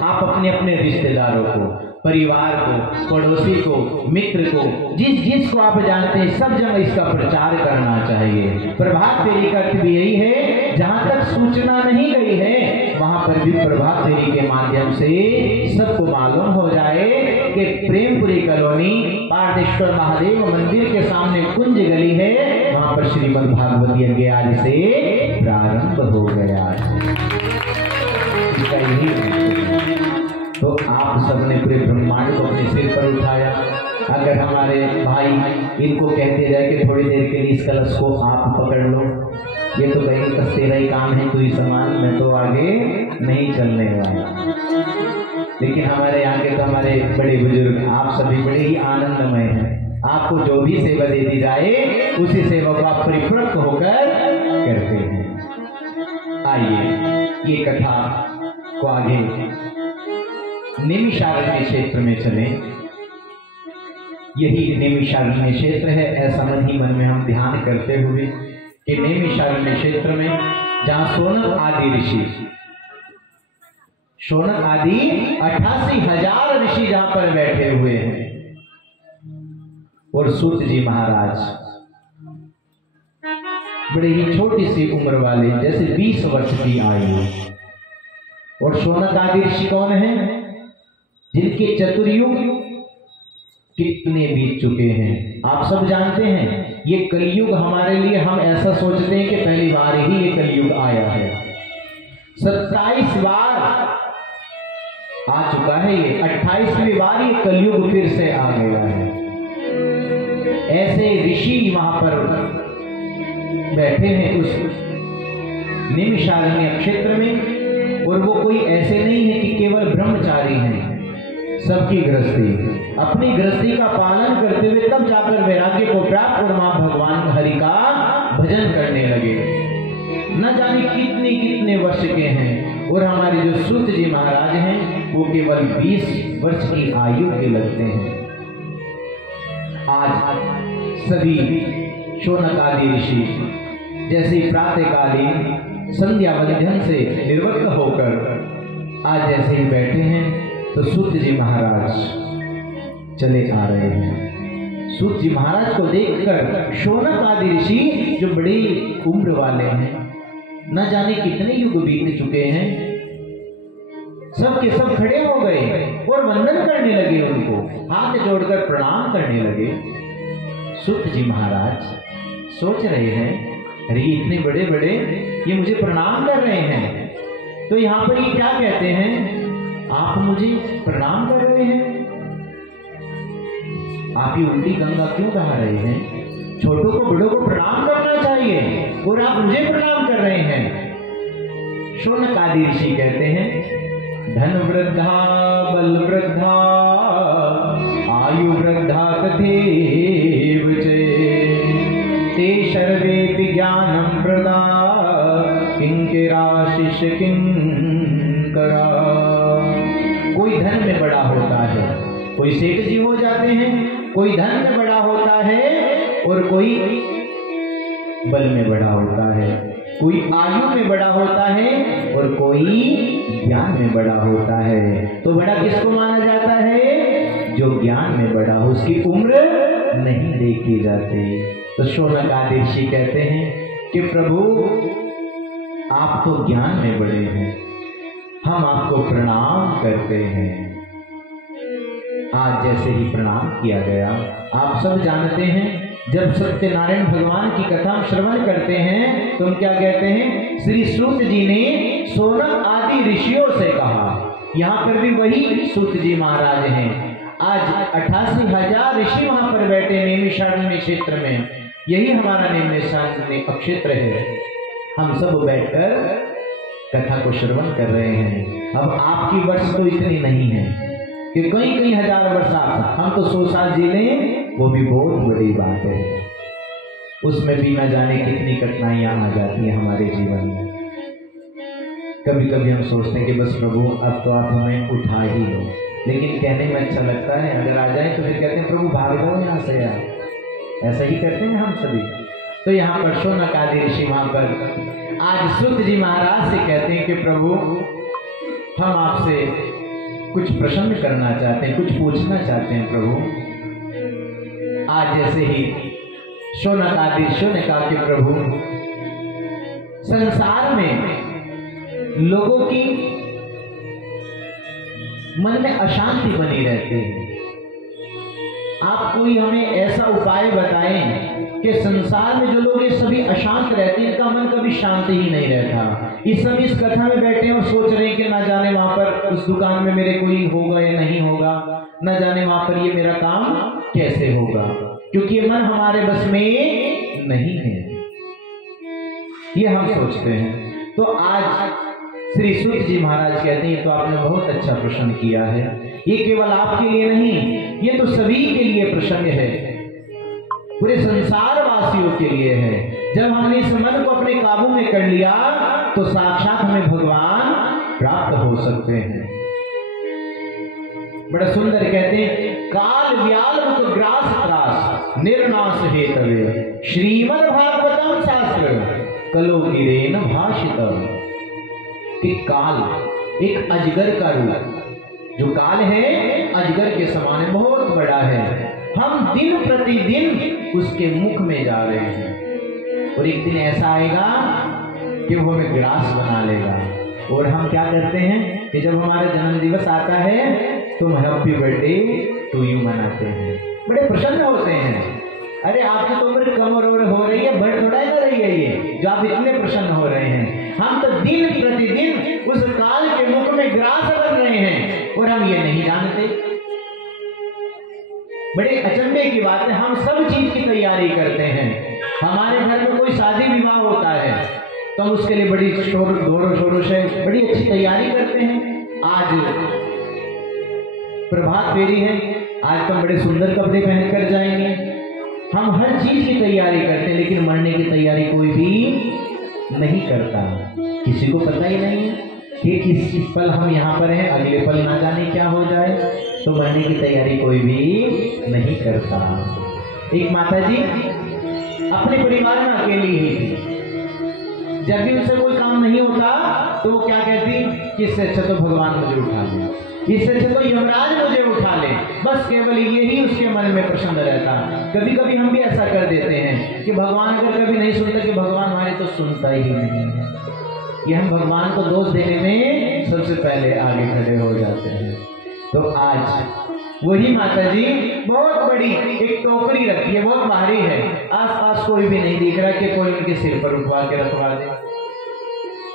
आप अपने अपने रिश्तेदारों को, परिवार को, पड़ोसी को, मित्र को, जिसको आप जानते हैं, सब जगह इसका प्रचार करना चाहिए। प्रभात फेरी का अर्थ भी यही है, जहाँ तक तक सूचना नहीं गई है, वहां पर भी प्रभात फेरी के माध्यम से सबको मालूम हो जाए कि प्रेमपुरी कॉलोनी पारदेश्वर महादेव मंदिर के सामने कुंज गली है, वहां पर श्रीमद् भागवत यज्ञ आज से प्रारंभ हो गया। तो आप सबने पूरे ब्रह्मांड को अपने सिर पर उठाया। अगर हमारे भाई इनको कहते जाए कि थोड़ी देर के लिए इस कलश को आप पकड़ लो, ये तो कहीं बस तेरा ही काम है, तू ही संभाल, मैं तो आगे नहीं चलने वाला। लेकिन हमारे यहाँ के तो हमारे बड़े बुजुर्ग आप सभी बड़े ही आनंदमय हैं। आपको जो भी सेवा दे दी जाए उसी सेवा को आप परिपक्व होकर करते हैं। आइए ये कथा को आगे नैमिषारण्य क्षेत्र में चले। यही नैमिषारण्य क्षेत्र है, ऐसा मन ही मन में हम ध्यान करते हुए कि नैमिषारण्य क्षेत्र में जहां शौनक आदि ऋषि, शौनक आदि 88,000 ऋषि जहां पर बैठे हुए हैं, और सूत जी महाराज बड़ी ही छोटी सी उम्र वाले, जैसे 20 वर्ष की आयु। और शौनक आदि ऋषि कौन है? जिनके चतुर्युग कितने बीत चुके हैं आप सब जानते हैं। ये कलयुग हमारे लिए, हम ऐसा सोचते हैं कि पहली बार ही ये कलयुग आया है। 27 बार आ चुका है ये, 28वीं बार ये कलयुग फिर से आ गया है। ऐसे ऋषि वहां पर बैठे हैं उस नैमिषारण्य क्षेत्र में, और वो कोई ऐसे नहीं है कि केवल ब्रह्मचारी हैं, सबकी गृहस्थी, अपनी गृहस्थी का पालन करते हुए तब जाकर वैराग्य को प्राप्त और मां भगवान हरि का भजन करने लगे। न जाने कितने कितने वर्ष के हैं, और हमारे जो सूत जी महाराज हैं वो केवल 20 वर्ष की आयु के लगते हैं। आज सभी शौनक आदि ऋषि जैसे प्रातःकालीन संध्या वंदन से निवृत्त होकर आज जैसे ही बैठे हैं, तो सूत जी महाराज चले आ रहे हैं। सूत जी महाराज को देखकर शौनक आदि ऋषि जो बड़ी उम्र वाले हैं, न जाने कितने युग बीत चुके हैं, सब के सब खड़े हो गए और वंदन करने लगे, उनको हाथ जोड़कर प्रणाम करने लगे। सूत जी महाराज सोच रहे हैं, अरे इतने बड़े बड़े ये मुझे प्रणाम कर रहे हैं, तो यहाँ पर ये क्या कहते हैं, आप मुझे प्रणाम कर रहे हैं, आप ये उल्टी गंगा क्यों बहा रहे हैं? छोटों को बड़ों को प्रणाम करना चाहिए, और आप मुझे प्रणाम कर रहे हैं। शौनक आदि ऋषि कहते हैं, धन वृद्धा बल वृद्धा आयु वृद्धा तथैव च ते सर्वेपि ज्ञानं प्रदा किंकरा शिष्य किंकरा। कोई धन में बड़ा होता है, कोई सेठ जी हो जाते हैं, कोई धन में बड़ा होता है, और कोई बल में बड़ा होता है, कोई आयु में बड़ा होता है, और कोई ज्ञान में बड़ा होता है। तो बड़ा किसको माना जाता है? जो ज्ञान में बड़ा हो, उसकी उम्र नहीं देखी जाती। तो शौनक आदि ऋषि कहते हैं कि प्रभु आप तो ज्ञान में बड़े हैं, हम आपको प्रणाम करते हैं। आज जैसे ही प्रणाम किया गया, आप सब जानते हैं जब सत्यनारायण भगवान की कथा श्रवण करते हैं तो हम क्या कहते हैं, श्री सूत जी ने शौनक आदि ऋषियों से कहा। यहाँ पर भी वही सूत जी महाराज हैं। आज 88,000 ऋषि वहां पर बैठे नैमिषारण्य क्षेत्र में, यही हमारा नैमिषारण्य क्षेत्र है। हम सब बैठकर कथा को श्रवण कर रहे हैं। अब आपकी वर्ष तो इतनी नहीं है कि कई कई हजार वर्ष हम तो 100 साल जी लें, वो भी बहुत बड़ी बात है। उसमें भी न जाने कितनी कठिनाइयां आ जाती हैं हमारे जीवन में। कभी कभी हम सोचते हैं कि बस प्रभु अब तो आप हमें उठा ही लो, लेकिन कहने में अच्छा लगता है, अगर आ जाए तो फिर कहते हैं प्रभु भाग जाओ यहाँ से यार। ऐसा ही करते हैं हम सभी। तो यहाँ पर शौनक आदि ऋषि वहां पर आज सूत जी महाराज से कहते हैं कि प्रभु हम आपसे कुछ प्रश्न करना चाहते हैं, कुछ पूछना चाहते हैं प्रभु। आज जैसे ही शौनक आदि ऋषियों ने कहा कि प्रभु संसार में लोगों की मन में अशांति बनी रहती है। आप कोई हमें ऐसा उपाय बताएं कि संसार में जो लोग ये सभी अशांत रहते हैं, इनका मन कभी शांति ही नहीं रहता। इस समय इस कथा में बैठे और सोच रहे हैं कि ना जाने वहां पर उस दुकान में मेरे कोई होगा या नहीं होगा, ना जाने वहां पर ये मेरा काम कैसे होगा, क्योंकि ये मन हमारे बस में नहीं है, ये हम सोचते हैं। तो आज श्री सूत जी महाराज कहते हैं तो आपने बहुत अच्छा प्रश्न किया है। ये केवल आपके लिए नहीं, ये तो सभी के लिए प्रसंग है, पूरे संसार वासियों के लिए है। जब हमने इस मन को अपने काबू में कर लिया तो साक्षात हमें भगवान प्राप्त हो सकते हैं। बड़ा सुंदर कहते हैं, काल व्याल मुख ग्रास त्रास निर्नाश हेतवे श्रीमद् भागवतम शास्त्र कलो गिरेन भाषितम। कि काल एक अजगर का रूप, जो काल है अजगर के समान है, बहुत बड़ा है। हम दिन प्रतिदिन उसके मुख में जा रहे हैं और एक दिन ऐसा आएगा कि वो हमें ग्रास बना लेगा। और हम क्या करते हैं कि जब हमारा जन्म दिवस आता है तो हम हैप्पी बर्थडे टू यू मनाते हैं, बड़े प्रसन्न होते हैं। अरे आपकी तो उम्र कम हो रही है, बढ़ थोड़ा कर रही है ये जो आप इतने प्रसन्न हो रहे हैं। हम तो दिन प्रतिदिन उस काल के मुख में ग्रास बन रहे हैं और हम ये नहीं जानते। बड़े अचंभे की बात है, हम सब चीज की तैयारी करते हैं। हमारे घर में कोई शादी विवाह होता है तो हम उसके लिए बड़ी जोरों शोरों से बड़ी अच्छी तैयारी करते हैं। आज प्रभात फेरी है, आज तो हम बड़े सुंदर कपड़े पहनकर जाएंगे। हम हर चीज की तैयारी करते हैं, लेकिन मरने की तैयारी कोई भी नहीं करता। किसी को पता ही नहीं कि किस पल हम यहाँ पर हैं, अगले पल ना जाने क्या हो जाए, तो मरने की तैयारी कोई भी नहीं करता। एक माता जी अपने परिवार में अकेली ही थी। जब भी उनसे कोई काम नहीं होता तो वो क्या कहती कि इससे अच्छा तो भगवान मुझे उठा ले, इससे अच्छा तो यमराज मुझे उठा ले। बस केवल यही उसके मन में प्रसन्न रहता। कभी कभी हम भी ऐसा कर देते हैं कि भगवान अगर कभी नहीं सुनता कि भगवान हमारे तो सुनता ही नहीं है, ये हम भगवान को दोष देने में सबसे पहले आगे खड़े हो जाते हैं। तो आज वही माता जी बहुत बड़ी एक टोकरी रखी है, बहुत भारी है, आसपास कोई भी नहीं दिख रहा कि कोई उनके सिर पर उठवा के रखवा दे।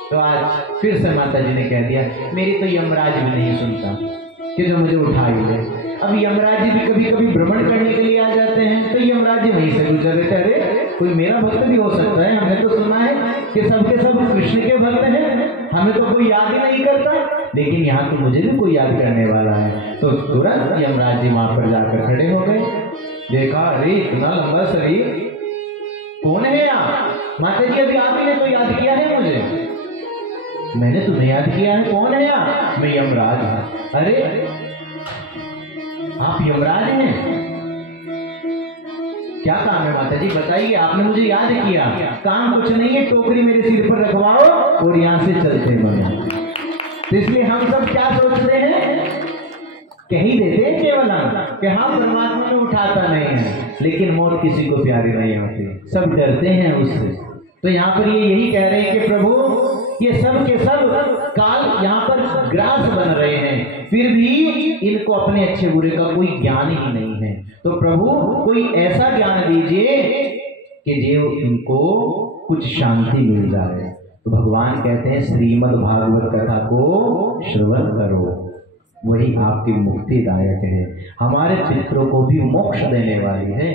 तो आज फिर से माता जी ने कह दिया, मेरी तो यमराज भी नहीं सुनता कि जो मुझे उठा ही ले। अब यमराज जी भी कभी कभी भ्रमण करने के लिए आ जाते हैं, तो यमराज जी वहीं से गुजर रहे थे। अरे कोई मेरा भक्त भी हो सकता है, हमने तो सुना है कि सबके सब कृष्ण के भक्त हैं, हमें तो कोई याद ही नहीं करता, लेकिन यहाँ तो मुझे भी कोई याद करने वाला है। तो तुरंत यमराज जी वहां पर जाकर खड़े हो गए। देखा, अरे इतना लंबा शरीर, कौन है आप? माता जी अभी आप ही ने तो याद किया है मुझे। मैंने तुम्हें याद किया है, कौन है आप? मैं यमराज हूं। अरे आप यमराज हैं? क्या काम है माता जी बताइए, आपने मुझे याद किया। काम कुछ नहीं है, टोकरी मेरे सिर पर रखवाओ और यहां से चलते बनो। तो इसलिए हम सब क्या सोचते हैं, कह ही देते हैं केवल कि हम परमात्मा में उठाता नहीं है, लेकिन मौत किसी को प्यारी नहीं होती, सब डरते हैं उससे। तो यहाँ पर ये यही कह रहे हैं कि प्रभु ये सब के सब काल यहाँ पर ग्रास बन रहे हैं, फिर भी इनको अपने अच्छे बुरे का कोई ज्ञान ही नहीं है। तो प्रभु कोई ऐसा ज्ञान दीजिए कि जो इनको कुछ शांति मिल जाए। तो भगवान कहते हैं श्रीमद् भागवत कथा को श्रवण करो, वही आपकी मुक्तिदायक है, हमारे पितरों को भी मोक्ष देने वाली है।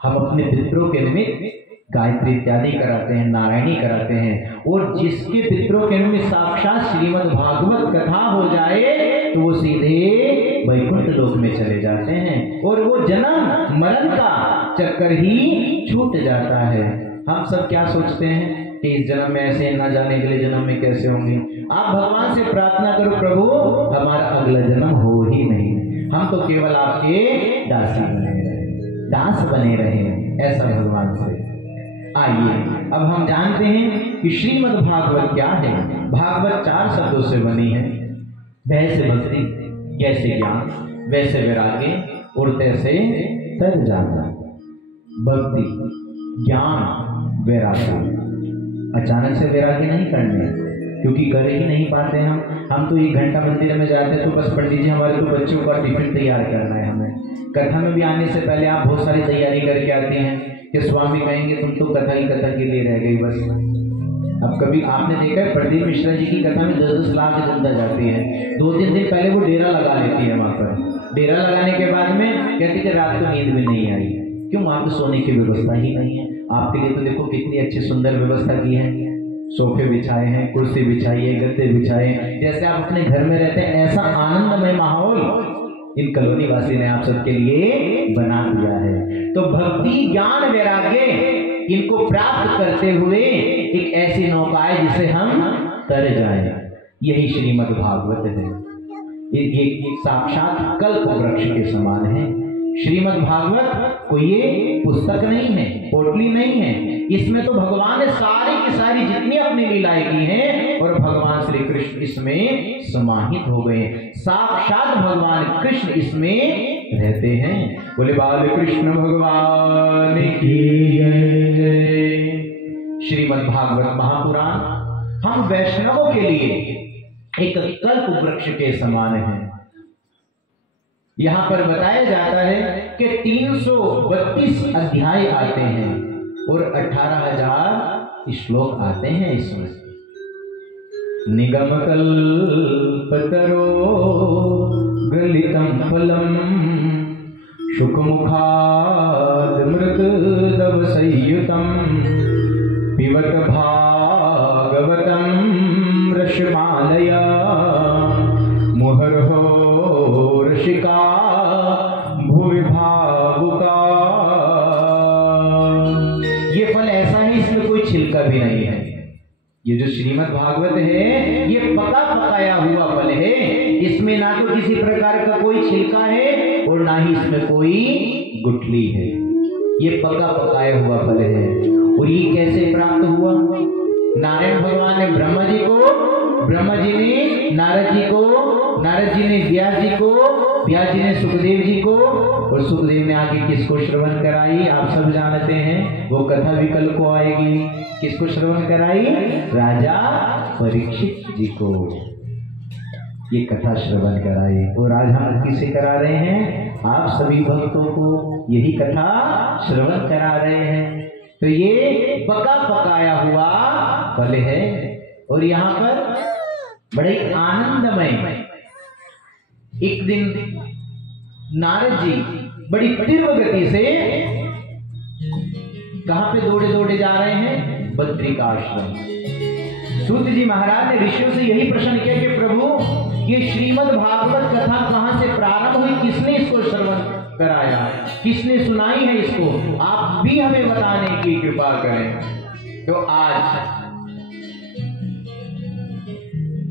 हम अपने पितरों के निमित्त गायत्री इत्यादि कराते हैं, नारायणी कराते हैं, और जिसके पितरों के निमित्त साक्षात श्रीमद् भागवत कथा हो जाए तो वो सीधे वैकुंठ लोक में चले जाते हैं और वो जन्म मरण का चक्कर ही छूट जाता है। हम सब क्या सोचते हैं कि इस जन्म में ऐसे, न जाने के लिए जन्म में कैसे होंगे। आप भगवान से प्रार्थना करो, प्रभु हमारा अगला जन्म हो ही नहीं, हम तो केवल आपके दासी बने रहे, दास बने रहे, ऐसा भगवान से। आइए अब हम जानते हैं कि श्रीमद् भागवत क्या है। भागवत 4 शब्दों से बनी है, वैसे भक्ति, जैसे ज्ञान, वैसे वैराग्य और तैसे तर जाना। भक्ति, ज्ञान, वैराग्य, अचानक से वैराग्य नहीं करने, क्योंकि कर ही नहीं पाते हम तो 1 घंटा मंदिर में जाते हैं तो बस पंडित जी हमारे तो बच्चों का टिफिन तैयार करना है हमें। कथा में भी आने से पहले आप बहुत सारी तैयारी करके आती हैं कि स्वामी कहेंगे तुम तो कथा ही कथा के लिए रह गई बस। अब कभी आपने देखा है प्रदीप मिश्रा जी की कथा में 10-10 लाख जनता जाती है, 2-3 दिन पहले वो डेरा लगा लेती है वहाँ पर। डेरा लगाने के बाद में कहती कि रात को नींद भी नहीं आई। क्यों? वहाँ पे सोने की व्यवस्था ही नहीं है। आपके लिए तो देखो कितनी अच्छी सुंदर व्यवस्था की है, सोफे बिछाए हैं, कुर्सी बिछाई है, गद्दे बिछाए हैं, जैसे आप अपने घर में रहते हैं ऐसा आनंदमय माहौल इन कॉलोनी वासी ने आप सबके लिए बना दिया है। तो भक्ति ज्ञान वैराग्य इनको प्राप्त करते हुए एक ऐसी नौका है जिसे हम तर जाए, यही श्रीमद् भागवत है। ये साक्षात कल्प वृक्ष के समान है। श्रीमद् भागवत कोई ये पुस्तक नहीं है, पोटली नहीं है, इसमें तो भगवान ने सारी की सारी जितनी अपनी लीलाएं की हैं और भगवान श्री कृष्ण इसमें समाहित हो गए। साक्षात भगवान कृष्ण इसमें रहते हैं। बोले बाल कृष्ण भगवान की जय। श्रीमद् भागवत महापुराण हम वैष्णवों के लिए एक कल्प वृक्ष के समान है। यहां पर बताया जाता है कि 332 अध्याय आते हैं और 18,000 श्लोक आते हैं इसमें। निगम कल्पतरो गलितम फलम शुकमुखाद मृतदव संयुतम पिबत भागवतम रसमालया मुहर्हो ऋषिका भूमि भावुका। ये फल ऐसा है इसमें कोई छिलका भी नहीं है। ये जो श्रीमद् भागवत है ये पका पकाया हुआ फल है, इसमें ना तो किसी प्रकार का कोई छिलका है और ना ही इसमें कोई गुठली है। ये पका पकाया हुआ फल है। और ये कैसे प्राप्त हुआ? नारायण भगवान ने ब्रह्मा जी को, ब्रह्मा जी ने नारद जी को, नारद जी ने व्यास जी को, व्यास जी ने सुखदेव जी को, और सुखदेव ने आगे किसको श्रवण कराई? आप सब जानते हैं, वो कथा भी कल को आएगी। किसको श्रवण कराई? राजा परीक्षित जी को ये कथा श्रवण कराई। और आज हम किसे करा रहे हैं? आप सभी भक्तों को यही कथा श्रवण करा रहे हैं। तो ये पका पकाया हुआ फल है। और यहाँ पर बड़े आनंदमय एक दिन नारद जी बड़ी तीव्र गति से कहां पे दौड़े दौड़े जा रहे हैं? बद्री का आश्रम। सूत जी महाराज ने ऋषियों से यही प्रश्न किया कि प्रभु ये श्रीमद् भागवत कथा कहां से प्रारंभ हुई, किसने इसको श्रवण कराया, किसने सुनाई है इसको, आप भी हमें बताने की कृपा करें। तो आज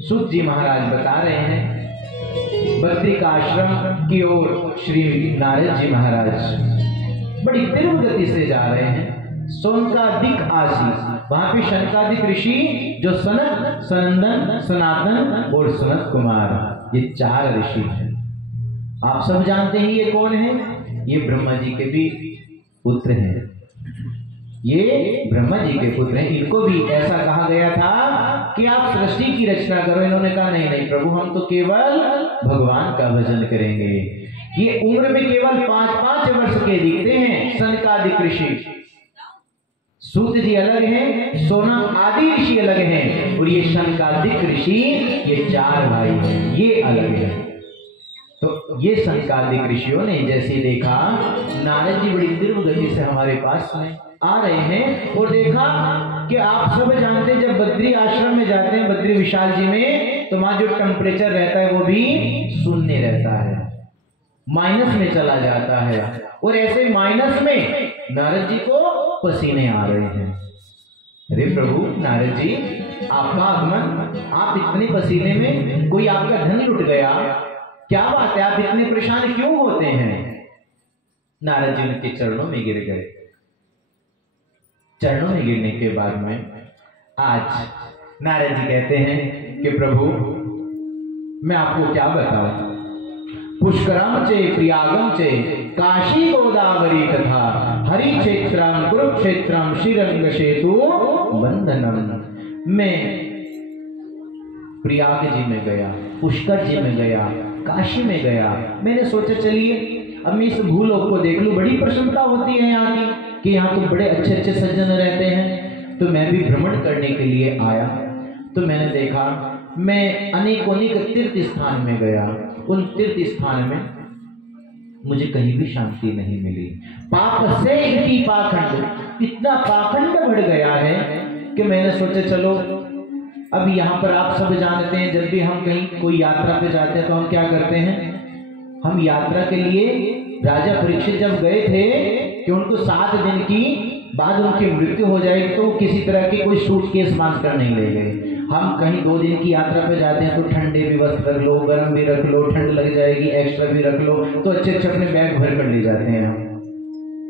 सूत जी महाराज बता रहे हैं बद्री का आश्रम की ओर श्री नारद जी महाराज बड़ी तीव्र गति से जा रहे हैं। सोनकादिक आसी, वहां पे शनकादिक ऋषि जो सनत, सनंदन, सनातन और सनत कुमार, ये 4 ऋषि हैं। आप सब जानते हैं ये कौन है? ये ब्रह्मा जी के भी पुत्र हैं। ये ब्रह्मा जी के पुत्र हैं। इनको भी ऐसा कहा गया था कि आप सृष्टि की रचना करो। इन्होंने कहा नहीं नहीं प्रभु, हम तो केवल भगवान का भजन करेंगे। ये उम्र में केवल 5-5 वर्ष के दिखते हैं सनकादिक ऋषि। सूत जी अलग हैं, सोनक आदि ऋषि अलग हैं, और ये शनकादिक ऋषि ये 4 भाई हैं, ये अलग है। तो ये शनकादिक ऋषियों ने जैसे देखा नारद जी बड़ी तीव्र गति से हमारे पास में आ रहे हैं, और देखा कि आप सब जानते हैं जब बद्री आश्रम में जाते हैं, बद्री विशाल जी में, तो वहां जो टेम्परेचर रहता है वो भी शून्य रहता है, माइनस में चला जाता है। और ऐसे माइनस में नारद जी को पसीने आ रहे हैं। अरे प्रभु नारद जी, आपका आगमन, आप इतने पसीने में, कोई आपका धन लुट गया, क्या बात है, आप इतने परेशान क्यों होते हैं? नारद जी उनके चरणों में गिर गए। चरणों में गिरने के बाद में आज नारद जी कहते हैं कि प्रभु मैं आपको क्या बताऊं, पुष्करम चे प्रियागम चे काशी गोदावरी तथा हरि क्षेत्रम कुरुक्षेत्रम श्रीरंग सेतु वंदनम। मैं प्रयाग जी में गया, पुष्कर जी में गया, काशी में गया। मैंने सोचा चलिए अब मैं इस भूलोक को देख लूं। बड़ी प्रसन्नता होती है यहाँ की कि यहाँ तो बड़े अच्छे अच्छे सज्जन रहते हैं। तो मैं भी भ्रमण करने के लिए आया। तो मैंने देखा, मैं अनेक तीर्थ स्थान में गया। उन तीर्थ स्थान में मुझे कहीं भी शांति नहीं मिली। पाप से इतनी पाखंड, इतना पाखंड बढ़ गया है कि मैंने सोचा चलो अब यहाँ पर आप सब जानते हैं, जब भी हम कहीं कोई यात्रा पे जाते हैं तो हम क्या करते हैं, हम यात्रा के लिए राजा परीक्षित जब गए थे कि उनको 7 दिन की बाद उनकी मृत्यु हो जाएगी तो किसी तरह की कोई सूटकेस बांध कर नहीं ले गए। हम कहीं 2 दिन की यात्रा पे जाते हैं तो ठंडे भी वस्त्र रख लो, गर्म भी रख लो, ठंड लग जाएगी एक्स्ट्रा भी रख लो, तो अच्छे अच्छे अपने बैग भर कर ले जाते हैं। हम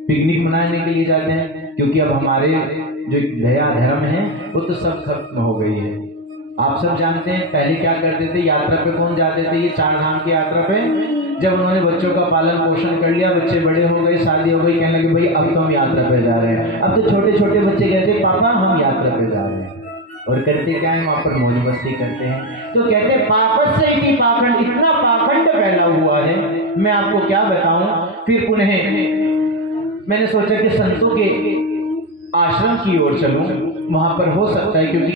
पिकनिक मनाने के लिए जाते हैं, क्योंकि अब हमारे जो दया धर्म है वो तो सब खत्म हो गई है। आप सब जानते हैं पहले क्या करते थे, यात्रा पे कौन जाते थे, ये 4 धाम की यात्रा पे, जब उन्होंने बच्चों का पालन पोषण कर लिया, बच्चे बड़े हो गए, शादी हो गई, कहने लगे भाई अब तो हम यात्रा पे जा रहे हैं। अब तो छोटे छोटे बच्चे कहते हैं पापा हम यात्रा पे जा रहे हैं, और करते क्या है, वहां पर मौज मस्ती करते हैं। तो कहते हैं पापस से ही पाखंड, इतना पाखंड फैला हुआ है, मैं आपको क्या बताऊं। फिर पुनः मैंने सोचा कि संतों के आश्रम की ओर चलूं, वहां पर हो सकता है, क्योंकि